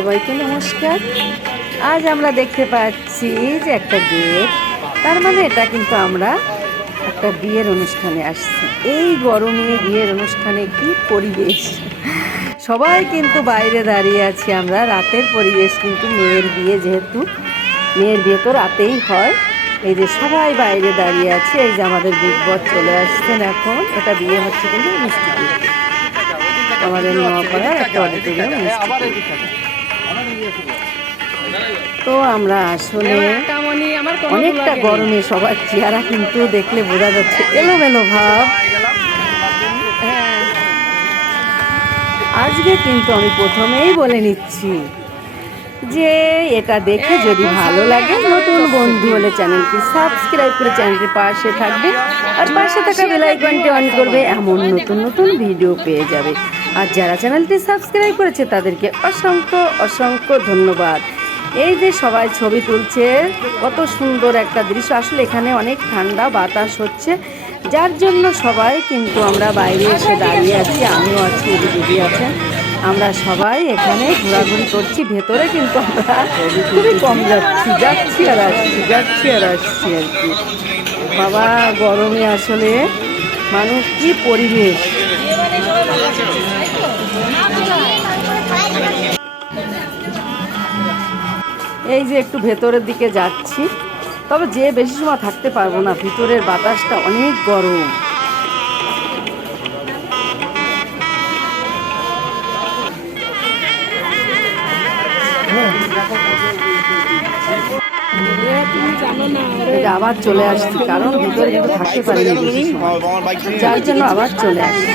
সবাইকে নমস্কার আজ আমরা দেখতে পাচ্ছি যে একটা গেট তার মানে এটা কিন্তু আমরা একটা বিয়ের অনুষ্ঠানে আসছি এই গরমে বিয়ের অনুষ্ঠানে কি পরিবেশ সবাই কিন্তু বাইরে দাঁড়িয়ে আছি আমরা, রাতের পরিবেশ কিন্তু মেয়ের বিয়ে যেহেতু, মেয়ের বিয়ে তো রাতেই হয় এই যে সবাই বাইরে দাঁড়িয়ে আছে, এই যে আমাদের বিগ বস চলে আসছেন এখন, এটা বিয়ে হচ্ছে কিন্তু মিষ্টি বিয়ে। আমাদের নোয়াপাড়ার একটা অডিটোরিয়াম মিষ্টি বিয়ে। তো আমরা আসলে অনেকটা গরমে সবার চেহারা কিন্তু দেখলে বোঝা যাচ্ছে এলোমেলো ভাব। আজকে কিন্তু আমি প্রথমেই বলে নিচ্ছি যে এটা দেখে যদি ভালো লাগে নতুন বন্ধু হলে চ্যানেলটি সাবস্ক্রাইব করে চ্যানেলটির পাশে থাকবে। আর পাশে থাকা বেল আইকনটি অন করবে এমন নতুন নতুন ভিডিও পেয়ে যাবে। আর যারা চ্যানেলটি সাবস্ক্রাইব করেছে, তাদেরকে অসংখ্য অসংখ্য ধন্যবাদ। এই যে সবাই ছবি তুলছে, কত সুন্দর একটা দৃশ্য। আসলে এখানে অনেক ঠান্ডা বাতাস হচ্ছে, যার জন্য সবাই কিন্তু আমরা বাইরে এসে দাঁড়িয়ে আছি, আমিও আছি দিদি আছেন। আমরা সবাই এখানে ঘোরাঘুরি করছি, ভেতরে কিন্তু আমরা খুবই কম যাচ্ছি যাচ্ছি আর আসছি, যাচ্ছি আর আসছি আর কি। বাবা, গরমে আসলে মানুষ কি পরিবেশ? এই যে একটু ভেতরের দিকে যাচ্ছি। তবে যে বেশি সময় থাকতে পারব না, ভিতরের বাতাসটা অনেক গরম। আবার চলে আসছি কারণ ভিতরে কিন্তু থাকতে বেশি যার জন্য আবার চলে আসছি।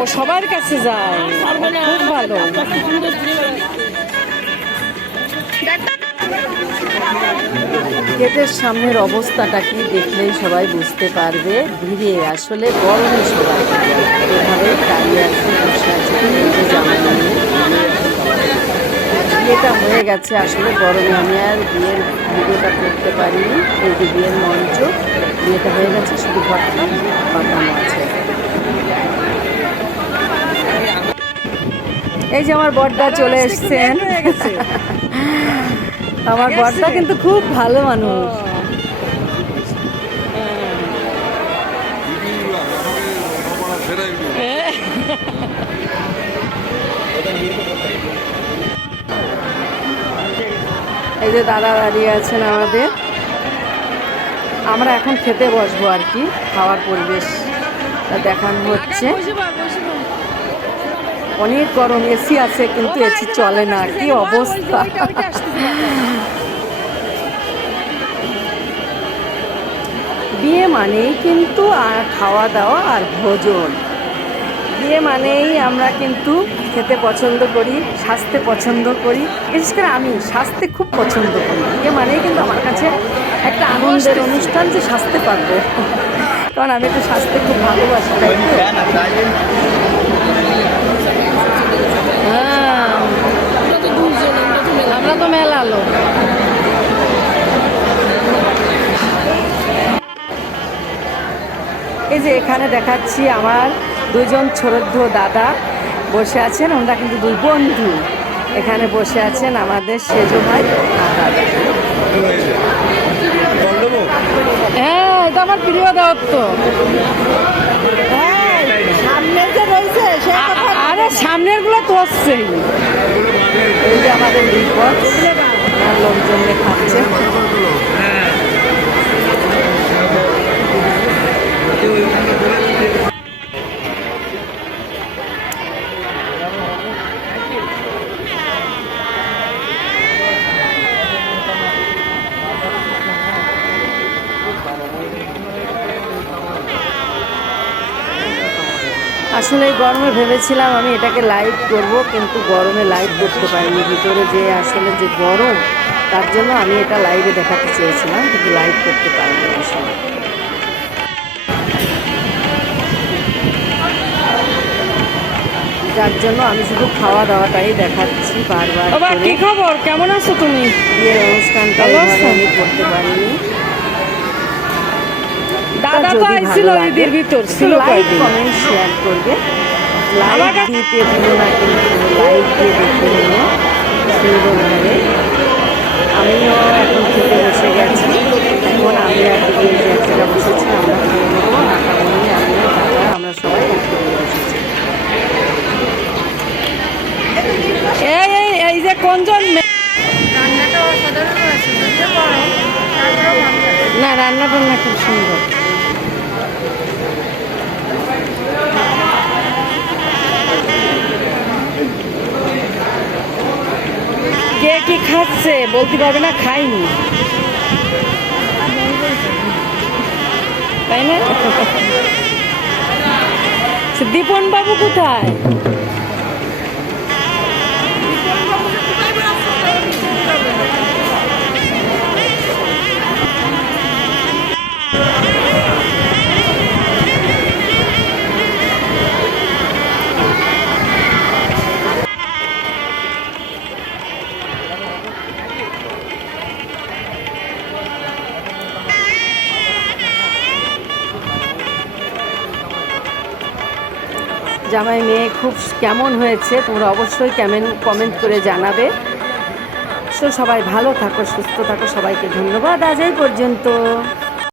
ও সবার কাছে যায়। খুব ভালো। গেটের সামনের অবস্থাটা কি দেখলেই সবাই বুঝতে পারবে। ভিড়ে আসলে গরমে সবাই এভাবেই দাঁড়িয়ে আছে বসে আছে। কিন্তু নিয়ে বিয়েটা হয়ে গেছে আসলে গরমে আমি আর বিয়ের ভিডিওটা করতে পারিনি। এই যে বিয়ের মঞ্চ বিয়েটা হয়ে গেছে শুধু ঘরটা বাঁধানো আছে। এই যে আমার বড়দা চলে এসছেন। আমার বড়দা কিন্তু খুব ভালো মানুষ। এই যে দাদা দাঁড়িয়ে আছেন আমাদের। আমরা এখন খেতে বসবো আর কি, খাওয়ার পরিবেশ দেখানো হচ্ছে। অনেক গরম এসি আছে কিন্তু এসি চলে না, কি অবস্থা। বিয়ে মানেই কিন্তু আর খাওয়া দাওয়া আর ভোজন। বিয়ে মানেই আমরা কিন্তু খেতে পছন্দ করি স্বাস্থ্য পছন্দ করি। বিশেষ করে আমি স্বাস্থ্য খুব পছন্দ করি। বিয়ে মানেই কিন্তু আমার কাছে একটা আনন্দের অনুষ্ঠান যে স্বাস্থ্য পারব। কারণ আমি একটু স্বাস্থ্য খুব ভালোবাসি তাই হ্যাঁ। আমরা তো মেলা লোক। এই যে এখানে দেখাচ্ছি আমার দুজন ছোট্ট দাদা বসে আছেন, ওনারা কিন্তু দুই বন্ধু। এখানে বসে আছেন আমাদের সেজো ভাই হ্যাঁ এটা আমার প্রিয় সে আরে সামনেরগুলো তো এই আমাদের বিপদ। লোকজন খাচ্ছে আসলে এই গরমে ভেবেছিলাম আমি এটাকে লাইভ করব কিন্তু গরমে লাইভ করতে পারিনি। ভিতরে যে আসলে যে গরম তার জন্য আমি এটা লাইভে দেখাতে চেয়েছিলাম কিন্তু লাইভ করতে পারিনি আসলে যার জন্য আমি শুধু খাওয়া দাওয়াটাই দেখাচ্ছি বারবার। কি খবর? কেমন আছো তুমি? বিয়ের অনুষ্ঠানটা? আমি করতে পারিনি। দাদা তো আইছিল ঈদের ভিতর, ছিল লাইক কয়দিন। কমেন্ট শেয়ার করবে। আমার লাইক কাছে- দিতে ভুলো না কিন্তু লাইক দিয়ে দেখে নিও সুন্দরভাবে আমিও এখন খেতে বসে গেছি। এখন আমি আর দিদি এই যে এক জায়গায় বসেছি আমরা খেয়ে নেব আঁকামনি আমিও দাদা আমরা সবাই একসাথে বসেছি। এই এই এই যে কোনজন না রান্না টান্না খুব সুন্দর কে কি খাচ্ছে বলতে পারবে না খাইনি তাই না? দীপন বাবু কোথায়? জামাই মেয়ে খুব কেমন হয়েছে তোমরা অবশ্যই কেমন কমেন্ট করে জানাবে। সো সবাই ভালো থাকো, সুস্থ থাকো, সবাইকে ধন্যবাদ। আজ এই পর্যন্ত।